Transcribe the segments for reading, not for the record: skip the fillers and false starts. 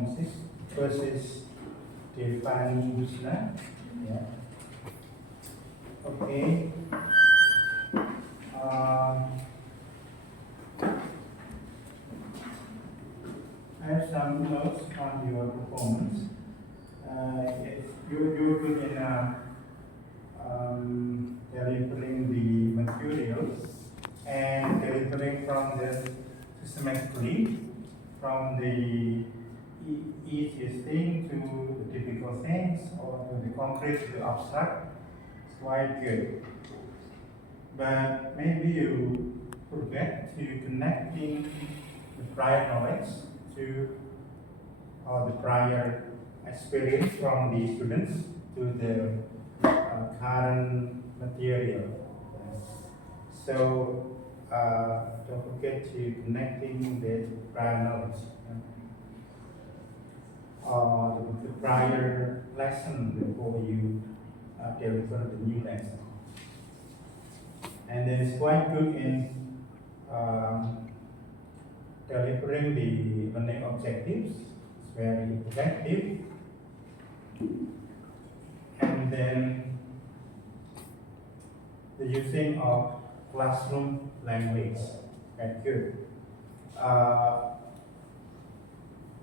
responses. First is Devani Husna. Yeah. Okay. I have some notes on your performance. You're good in delivering the materials and delivering from the systematically from the easiest thing to the difficult things or to the concrete to the abstract. It's quite good. But maybe you forget to connecting the prior knowledge to the prior experience from the students to the current material. So don't forget to connecting the prior knowledge. The prior lesson before you deliver the new lesson. And then it's quite good in delivering the learning objectives. It's very effective. And then the using of classroom language, very good.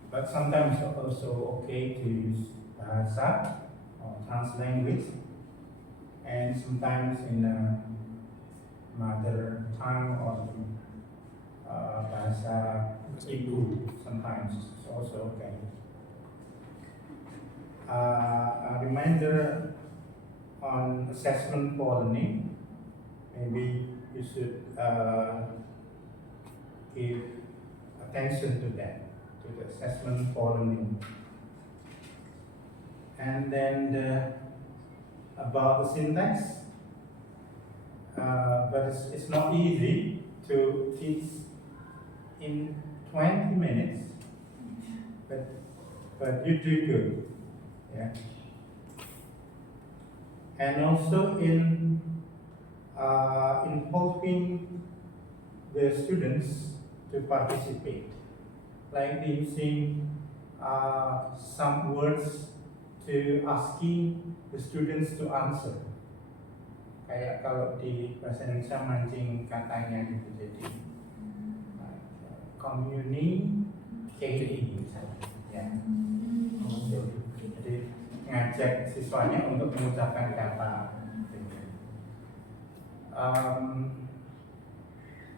But sometimes it's also okay to use bahasa or trans language, and sometimes in mother tongue or bahasa ibu, sometimes it's also okay. A reminder on assessment for learning, maybe you should give attention to that, to the assessment for learning. And then about the syntax, but it's not easy to teach in 20 minutes, but you do good. Yeah. And also in helping the students to participate, like using some words to asking the students to answer. Kayak kalau di bahasa Indonesia mancing katanya gitu, jadi communicate misalnya, ya. Jadi ngajak siswanya untuk mengucapkan kata.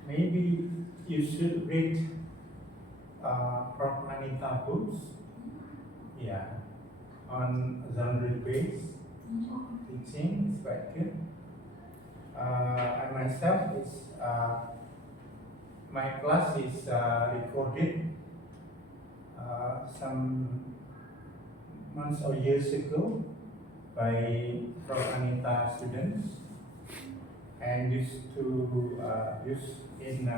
Maybe you should read Prof. Anita books, yeah, on genre-based teaching. It's quite good. I myself is my class is recorded some months or years ago by Prof. Anita students, and used to use in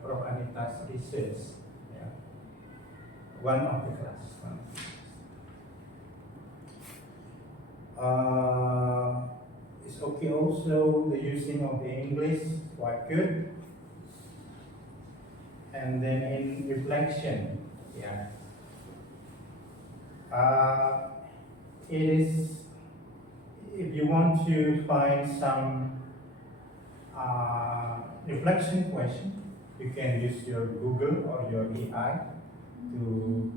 Prof. Anita's research. Yeah. One of the class. It's okay also the using of the English, quite good. And then in reflection, yeah. It is, if you want to find some reflection question, you can use your Google or your AI to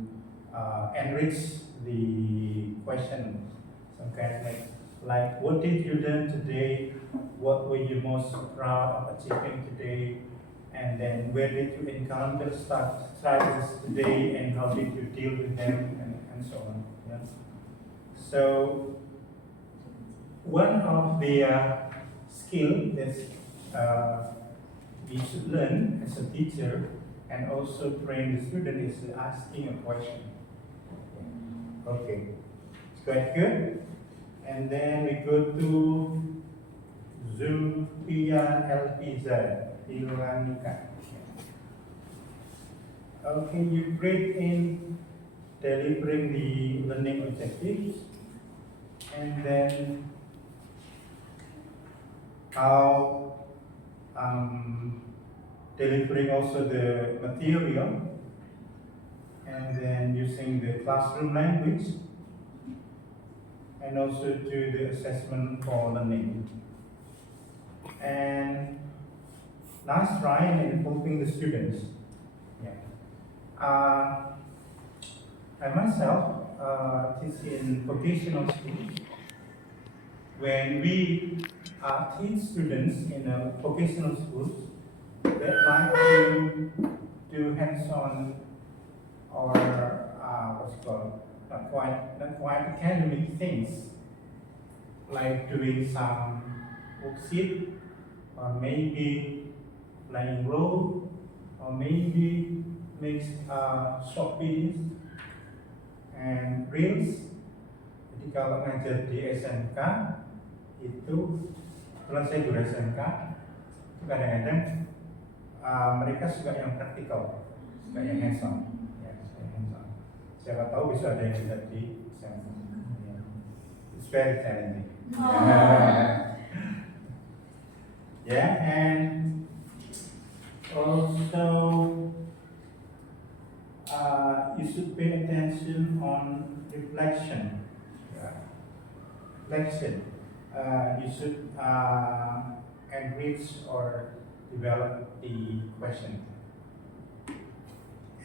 enrich the question. Some kind of like what did you learn today? What were you most proud of achieving today? And then where did you encounter struggles today, and how did you deal with them, and so on. Yeah? So one of the skill that we should learn as a teacher and also train the student is asking a question. Okay, it's quite good. And then we go to Zulfia Elpiza Ilanika. Okay, you great in delivering the learning objectives, and then how delivering also the material, and then using the classroom language, and also do the assessment for learning. And last try in involving the students. I myself teach in vocational school. When we teach students in vocational schools, they like to do hands-on or what's it called, not quite academic things, like doing some worksheet, or maybe playing role, or maybe make short videos and reels. Jadi kalau ngajar di SMK itu, kalau saya guru SMK, itu kadang-kadang mereka suka yang praktikal, suka yang hands-on. Siapa tahu bisa ada yang jadi SMK. It's very challenging. Yeah, and also you should pay attention on reflection. You should enrich or develop the question,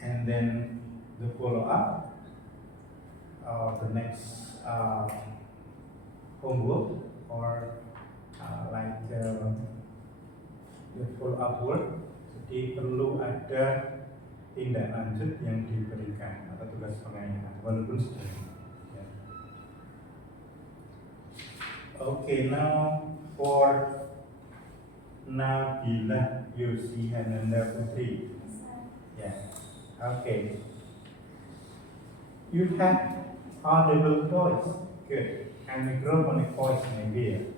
and then the follow-up, the next homework, or like the follow-up work. Jadi perlu ada tindak lanjut yang diberikan atau tugas pengayaan walaupun sudah. Okay, now for Nabila Yosi Hananda Putri. Yeah. Okay. You have audible voice. Good. And microphonic voice maybe.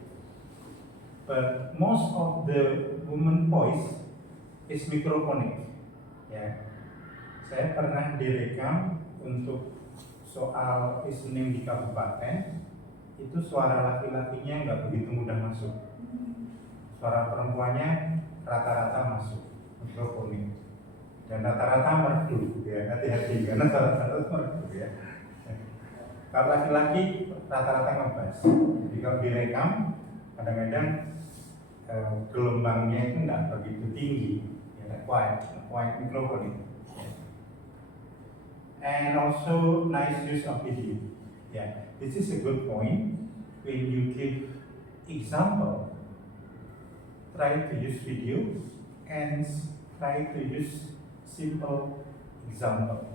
But most of the woman voice is microphonic. Yeah. Saya pernah direkam untuk soal listening di kabupaten. Itu suara laki-lakinya nggak begitu mudah masuk. Suara perempuannya rata-rata masuk mikrofonik. Dan rata-rata merdu, ya, hati-hati karena rata-rata merdu ya. Kalau laki-laki rata-rata ngebas. Jadi kalau direkam kadang-kadang gelombangnya itu nggak begitu tinggi, ya, quiet microphone. And also nice use of video. Yeah, this is a good point. When you give example, try to use video and try to use simple example.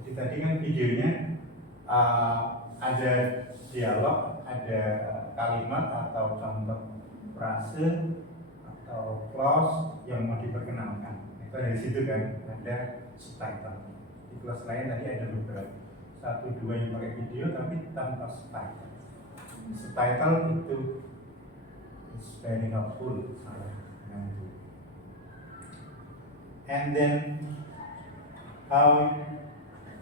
Jadi tadi kan videonya ada dialog, ada kalimat atau contoh frase atau clause yang mau diperkenalkan. Itu dari situ kan ada subtitle. Di kelas lain tadi ada beberapa, 1-2 yang pakai video tapi tanpa subtitle. Subtitle itu is very helpful. And then how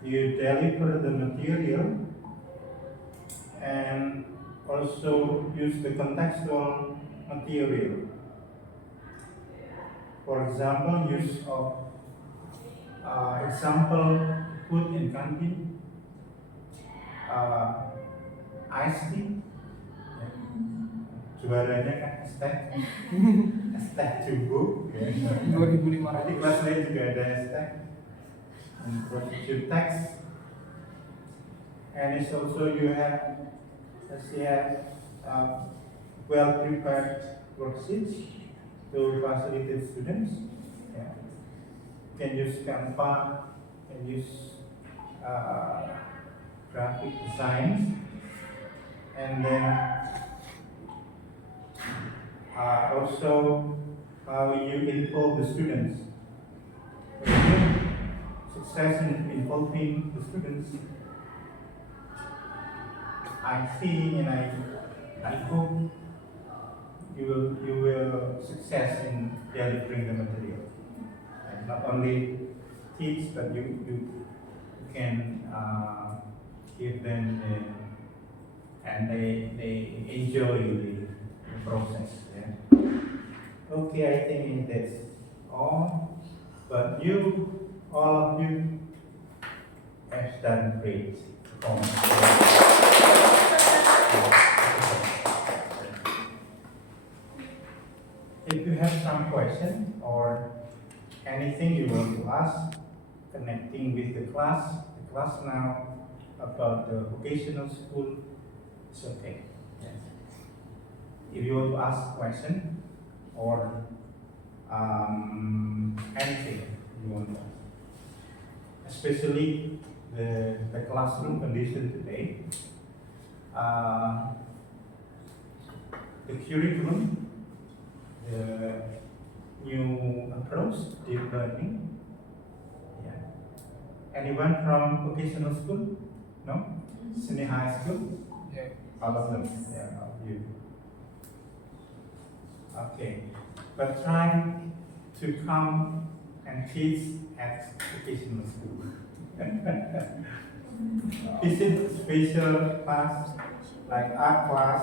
you deliver the material and also use the contextual material. For example, use of example food in canteen, iced tea, juaranya kan es teh jumbo, 2.500. Nanti kelas lain juga ada es teh, procedure text, and it's also you have well prepared worksheets to facilitate students. Yeah. You can use Canva, can use graphic designs, and then also how you involve the students. Success in involving the students, I think, and I hope you will success in delivering the material. And not only teach, but you can give them and they enjoy the process. Yeah. Okay, I think that's all. But all of you have done great. If you have some question or anything you want to ask, connecting with the class now about the vocational school, it's okay. Yes. If you want to ask question or anything you want to ask, especially the classroom condition today, the curriculum, the new approach, deep learning. Yeah. Anyone from vocational school? No? Senior high school? Yeah. All of them? Yeah, all of you. Okay. But try to come and teach at vocational school. Is it special class, like art class,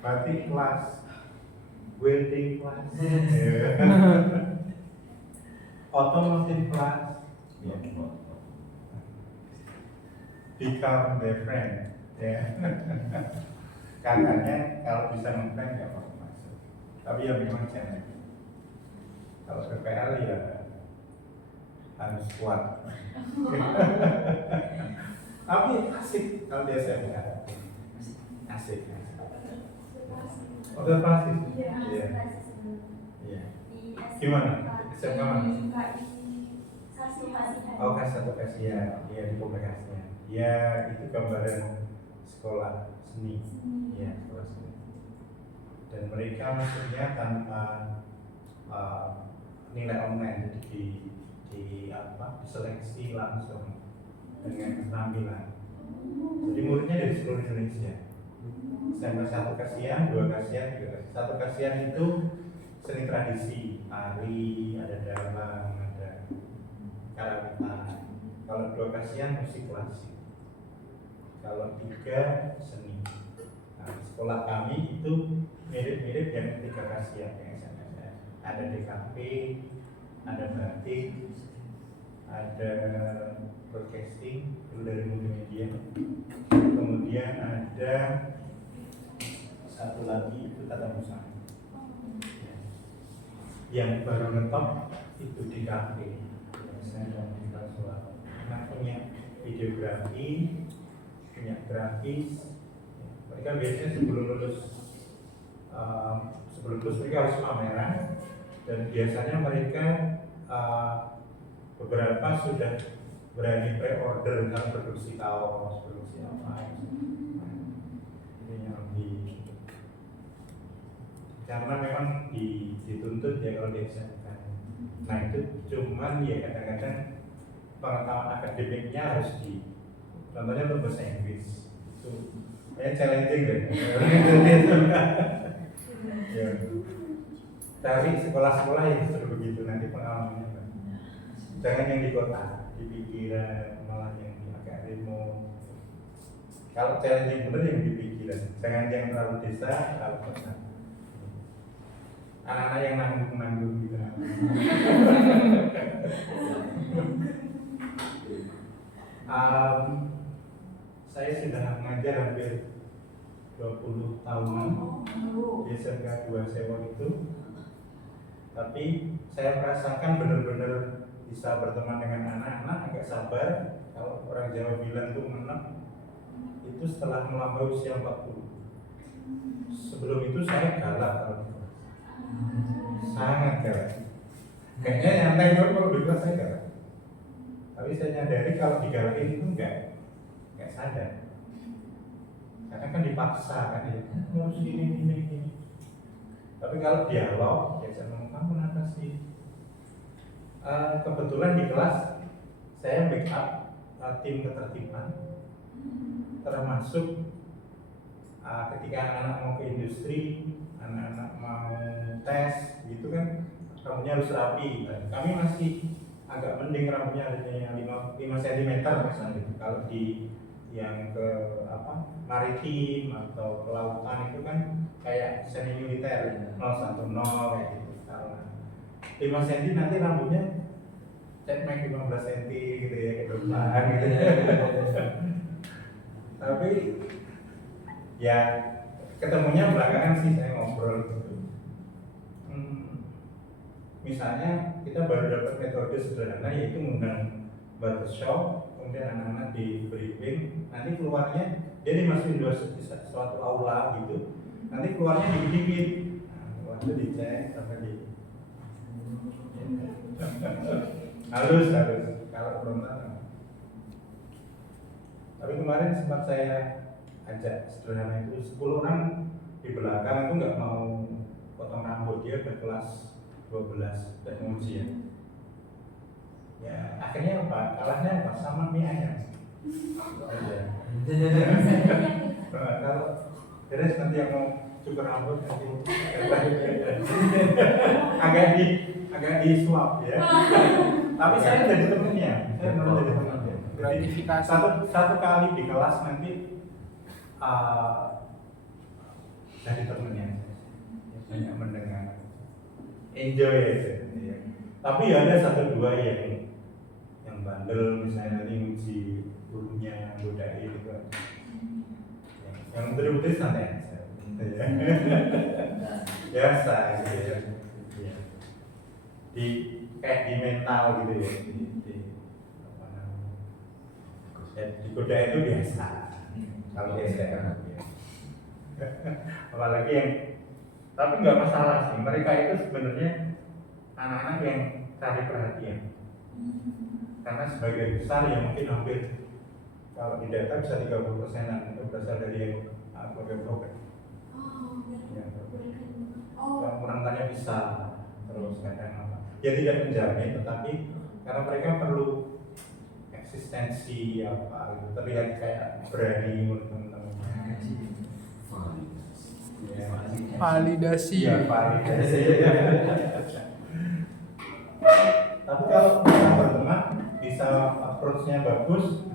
batik class, welding class, automotive class? Yeah. Become their friend. Ya. Katanya kalau bisa ngefriend ya mau masuk. Tapi ya memang jangan. Kalau PPL ya harus kuat. Tapi asik kalau dia SMK. Asik. Udah pasti. Iya. Iya. Gimana? SMK mana? Oh, satu kasihan. Iya, di komunikasinya. Ya, itu gambaran sekolah seni. Iya, sekolah seni. Dan mereka maksudnya tanpa nilai online, jadi diseleksi langsung dengan keterampilan. Jadi muridnya dari seluruh Indonesia. Sampai satu kasihan, dua kasihan, tiga kasihan. Satu kasihan itu seni tradisi, tari, ada dalang, ada karawitan. Kalau dua kasihan musik klasik. Kalau tiga seni. Nah, sekolah kami itu mirip-mirip yang tiga kasihan yang saya. Ada DKP, ada batik, ada broadcasting, itu dari multimedia. Kemudian ada satu lagi itu tata busana. Yang baru ngetop itu DKP. Saya dan visual. Nah, punya videografi, punya grafis. Mereka biasanya sebelum lulus mereka harus pameran, dan biasanya mereka beberapa sudah berani pre-order tentang produksi kaos, produksi apa. Ini yang karena memang dituntut ya kalau diaksesakan. Nah itu cuman ya kadang-kadang pengetahuan akademiknya harus contohnya untuk bahasa Inggris itu challenging deh. Ya. Cari sekolah-sekolah yang justru begitu, nanti pengalamannya Pak. Jangan yang di kota, di pikiran, malah yang di agak remote. Kalau challenging bener yang di pikiran, jangan yang terlalu desa, terlalu kota. Anak-anak yang nanggung-nanggung gitu. Saya sudah mengajar hampir 20 tahunan di SMK 2 Sewon itu. Tapi saya merasakan benar-benar bisa berteman dengan anak-anak, agak sabar. Kalau orang Jawa bilang tuh menek, itu setelah melampaui usia 40. Sebelum itu saya galak kalau di kelas. Sangat galak. Kayaknya nyantai dong kalau di kelas saya galak. Tapi saya nyadari kalau digalakin itu enggak sadar. Karena kan dipaksa kan ya. Harus ini. Tapi kalau dialog, ya saya ngomong kamu kenapa sih? Kebetulan di kelas saya backup tim ketertiban, termasuk ketika anak-anak mau ke industri, anak-anak mau tes, gitu kan, rambutnya harus rapi. Kami masih agak mending rambutnya hanya 5 cm misalnya. Kalau di yang ke maritim atau kelautan itu kan kayak semi militer 010 kayak gitu. 5 cm nanti rambutnya cek 15 cm gitu ya ke depan gitu. Tapi ya ketemunya belakangan sih saya ngobrol gitu. Misalnya kita baru dapat metode sederhana yaitu menggunakan barbershop, kemudian anak-anak di briefing, nanti keluarnya dia dimasukin di suatu aula gitu, nanti keluarnya dikit-dikit, waktu dicek sampai di halus kalau frontal. Tapi kemarin sempat saya ajak sederhana itu 10 orang di belakang itu nggak mau potong rambut, dia berkelas 12 dan ujian. Ya akhirnya apa? Kalahnya apa? Sama mie ayam. Aja. Kalau beres nanti yang mau cukur rambut nanti agak di swap ya. Tapi saya jadi temennya, saya malah jadi temennya. Gratifikasi. Satu kali di kelas nanti dari temennya banyak mendengar, enjoy aja. Ya. Tapi ya ada 1-2 yang bandel, misalnya nanti uji gurunya godain gitu. Yang betul-betul santai aja. Biasa gitu ya. Kayak di mental gitu ya. Digoda itu biasa. Kalau biasa kan. Apalagi yang, tapi nggak masalah sih. Mereka itu sebenarnya anak-anak yang cari perhatian. Karena sebagian besar yang mungkin hampir kalau di data bisa 30% itu berasal dari yang keluarga broken. Orang tanya bisa terus kadang apa? Ya tidak menjamin, tetapi karena mereka perlu eksistensi apa gitu, terlihat kayak berani menurut teman-teman. Validasi. Ya, validasi. Tapi kalau kita berteman bisa approach-nya bagus,